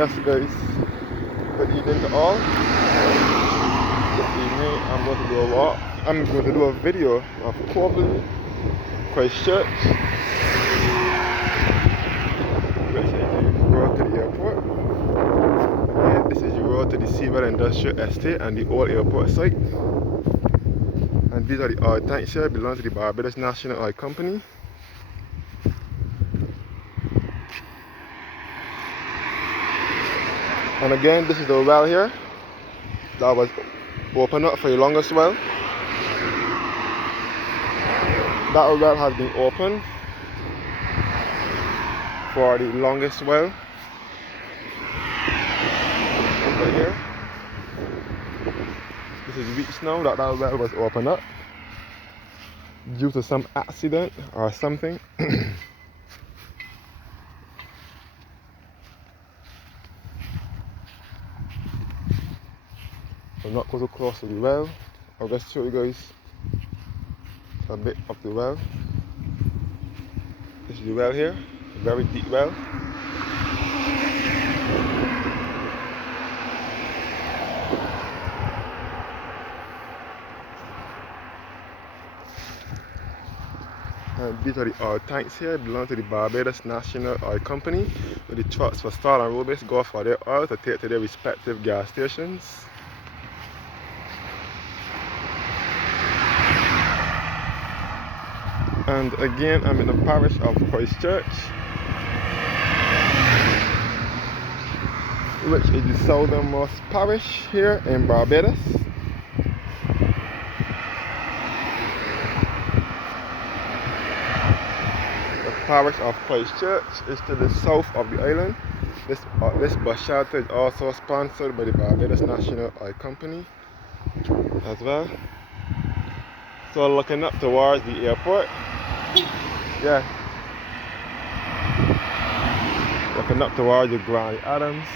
Yes guys, good evening to all. This evening I'm going to do a walk. I'm going to do a video of Coverley, Christchurch, which is the road to the airport. And this is the road to the Seawell Industrial Estate and the old airport site. And these are the oil tanks here, belong to the Barbados National Oil Company. And again, this is the well here that was opened up for the longest well. That well has been open for the longest well. Over here. This is weeks now that well was opened up due to some accident or something. I'm not going to close to the well. I'll just show you guys a bit of the well. This is the well here, a very deep well. And these are the oil tanks here, belong to the Barbados National Oil Company, where the trucks for Star and Roadways go for their oil to take to their respective gas stations. And again, I'm in the parish of Christchurch, which is the southernmost parish here in Barbados. The parish of Christchurch is to the south of the island. This bus shelter is also sponsored by the Barbados National Oil Company as well. So looking up towards the airport, yeah, looking up towards the Grantley Adams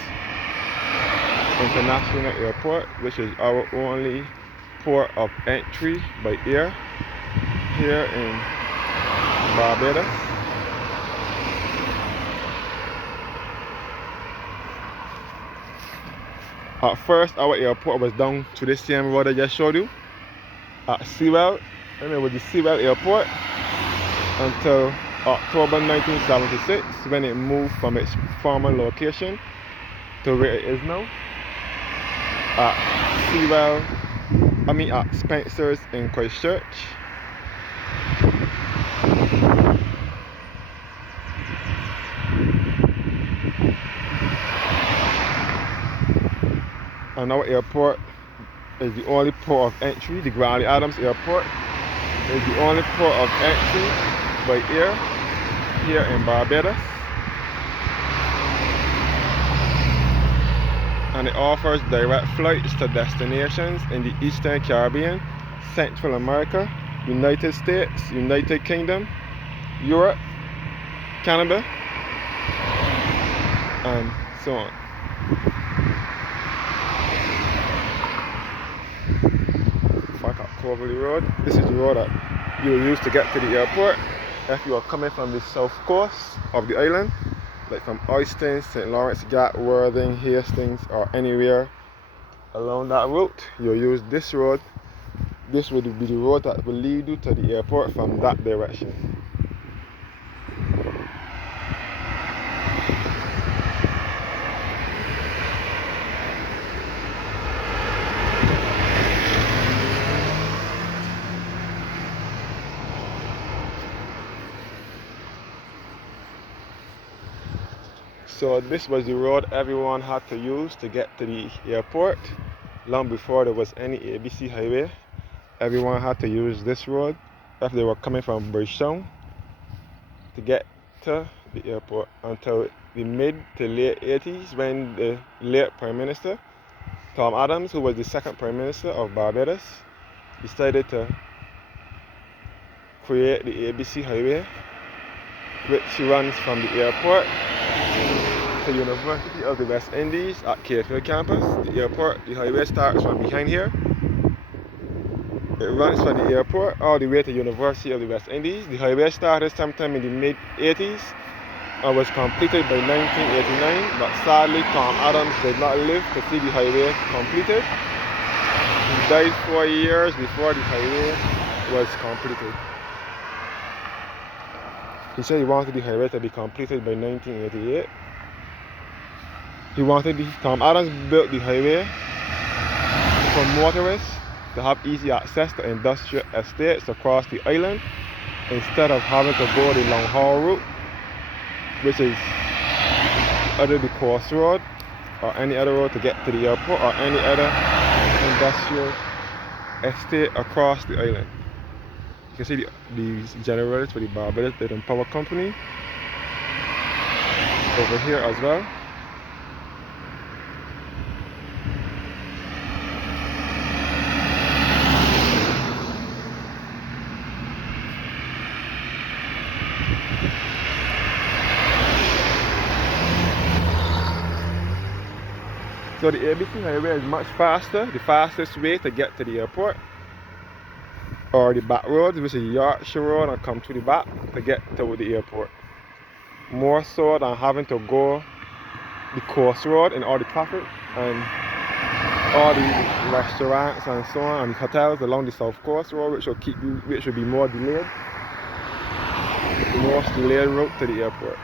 International Airport, which is our only port of entry by air here in Barbados. At first, our airport was down to the same road I just showed you at Seawell, and it was the Seawell Airport until October 1976, when it moved from its former location to where it is now at Spencer's in Christchurch. And our airport is the only port of entry. The Grantley Adams Airport is the only port of entry by air here in Barbados. And it offers direct flights to destinations in the Eastern Caribbean, Central America, United States, United Kingdom, Europe, Canada, and so on. Back at Coverley Road. This is the road that you will use to get to the airport if you are coming from the south coast of the island, like from Oyston, St. Lawrence, Gatworthing, Hastings, or anywhere along that route. You'll use this road. This would be the road that will lead you to the airport from that direction. So this was the road everyone had to use to get to the airport. Long before there was any ABC highway, everyone had to use this road if they were coming from Bridgetown to get to the airport until the mid to late 80s, when the late Prime Minister, Tom Adams, who was the second Prime Minister of Barbados, decided to create the ABC highway, which runs from the airport to the University of the West Indies at Cavehill campus. The airport, the highway starts from behind here. It runs from the airport all the way to the University of the West Indies. The highway started sometime in the mid-80s and was completed by 1989, but sadly Tom Adams did not live to see the highway completed. He died 4 years before the highway was completed. He said he wanted the highway to be completed by 1988. Tom Adams built the highway for motorists to have easy access to industrial estates across the island instead of having to go the long haul route, which is either the coast road or any other road to get to the airport or any other industrial estate across the island. You can see the generators for the Barbados Power Company over here as well. So the ABC highway is much faster, the fastest way to get to the airport, or the back roads, which is Yorkshire Road, and come to the back to get to the airport. More so than having to go the coast road and all the traffic and all the restaurants and so on and the hotels along the south coast road, which will be more delayed. The most delayed route to the airport.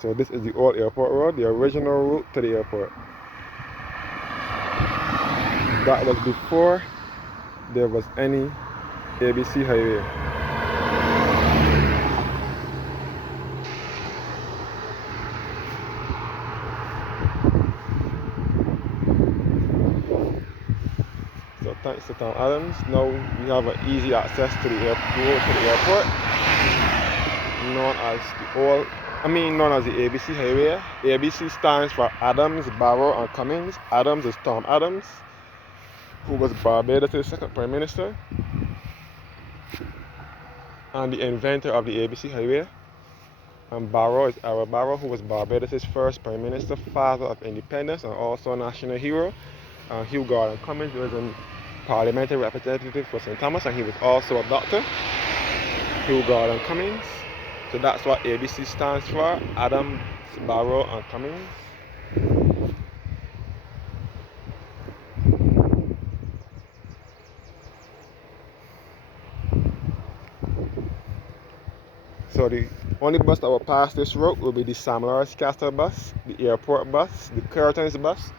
So this is the old airport road, the original route to the airport. That was before there was any ABC highway. So thanks to Tom Adams, now we have an easy access to the airport, known as the ABC highway. ABC stands for Adams, Barrow, and Cummings. Adams is Tom Adams, who was Barbados' second Prime Minister and the inventor of the ABC highway. And Barrow is Ira Barrow, who was Barbados' first Prime Minister, father of independence, and also a national hero. Hugh Gordon Cummings was a parliamentary representative for St. Thomas, and he was also a doctor. Hugh Gordon Cummings. So that's what ABC stands for, Adams, Barrow, and Cummings. So the only bus that will pass this route will be the Sam Lawrence-Castle bus, the airport bus, the Curtains bus,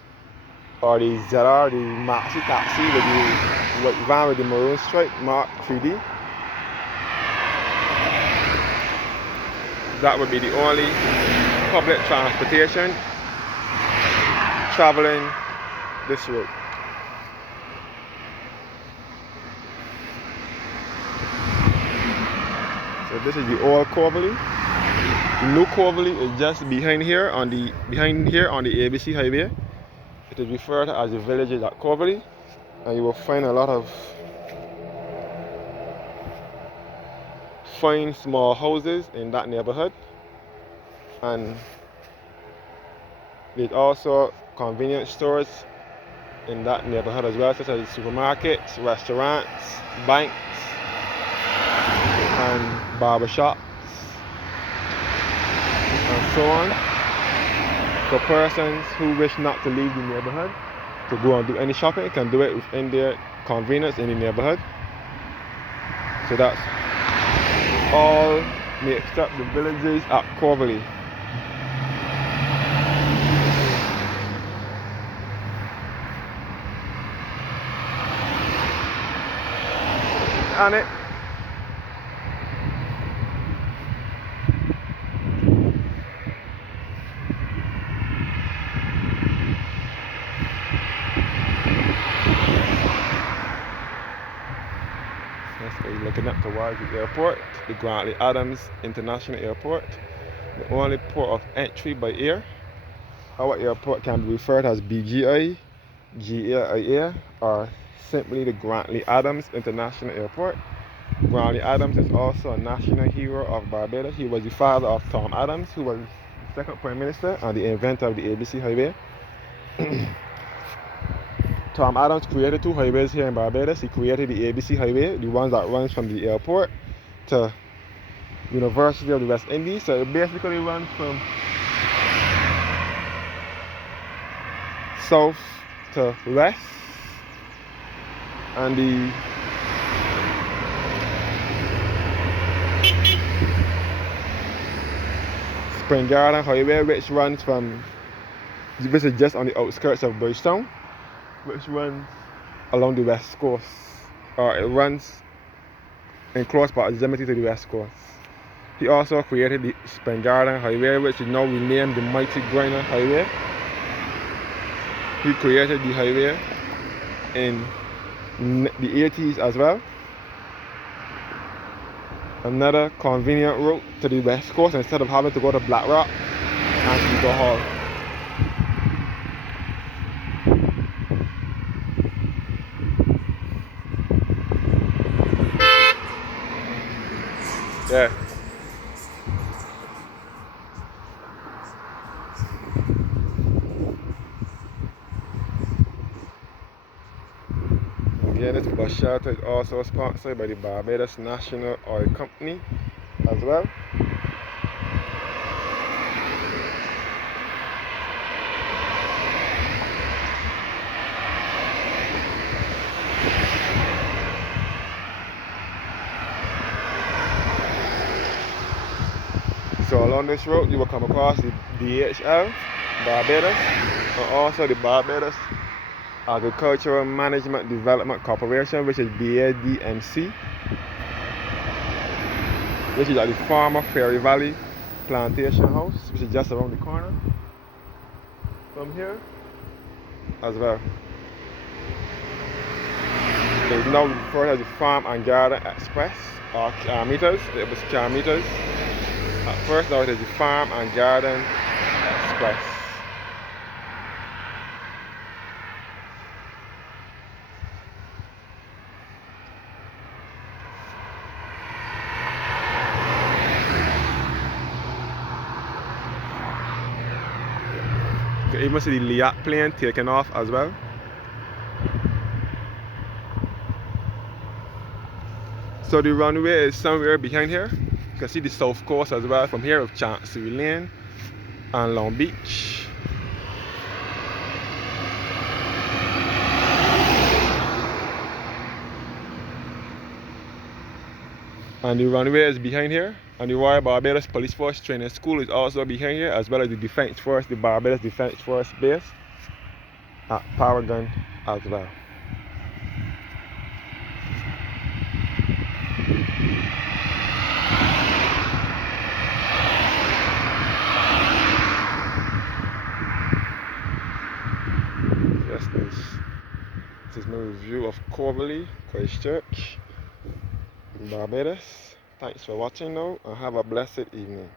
or the ZR, the Maxi taxi with the van with the maroon stripe marked 3D. That would be the only public transportation traveling this route. So this is the old Coverley. The new Coverley is just behind here on the ABC highway. It is referred to as the villages at Coverley, and you will find a lot of fine small houses in that neighborhood, and there's also convenience stores in that neighborhood as well, such as supermarkets, restaurants, banks, and barbershops, and so on. For persons who wish not to leave the neighborhood to go and do any shopping, can do it within their convenience in the neighborhood. So that's all makes up the villages at Coverley. And it looking up towards the airport, the Grantley Adams International Airport, the only port of entry by air. Our airport can be referred as BGI, GAIA, or simply the Grantley Adams International Airport. Grantley Adams is also a national hero of Barbados. He was the father of Tom Adams, who was the second Prime Minister and the inventor of the ABC highway. Tom Adams created 2 highways here in Barbados. He created the ABC Highway, the one that runs from the airport to University of the West Indies. So it basically runs from south to west, and the Spring Garden Highway, which is just on the outskirts of Bridgetown, which runs along the west coast, or it runs in close proximity to the west coast. He also created the Spring Garden Highway, which is now renamed the Mighty Grinder Highway. He created the highway in the 80s as well. Another convenient route to the west coast instead of having to go to Black Rock and Eagle Hall. Yeah. Again, this bus shelter is also sponsored by the Barbados National Oil Company as well. So along this road, you will come across the DHL Barbados, and also the Barbados Agricultural Management Development Corporation, which is BADMC, which is at the former Ferry Valley Plantation House, which is just around the corner from here as well. It is now referred as the Farm and Garden Express, or kilometers. It was kilometers at first. Now it is the Farm and Garden Express. You can even see the Liat plane taking off as well. So the runway is somewhere behind here. You can see the south coast as well from here of Chancery Lane and Long Beach. And the runway is behind here. And the Royal Barbados Police Force Training School is also behind here, as well as the Defense Force, the Barbados Defense Force base at Paragon as well. This is my review of Coverley, Christchurch, Barbados. Thanks for watching now, and have a blessed evening.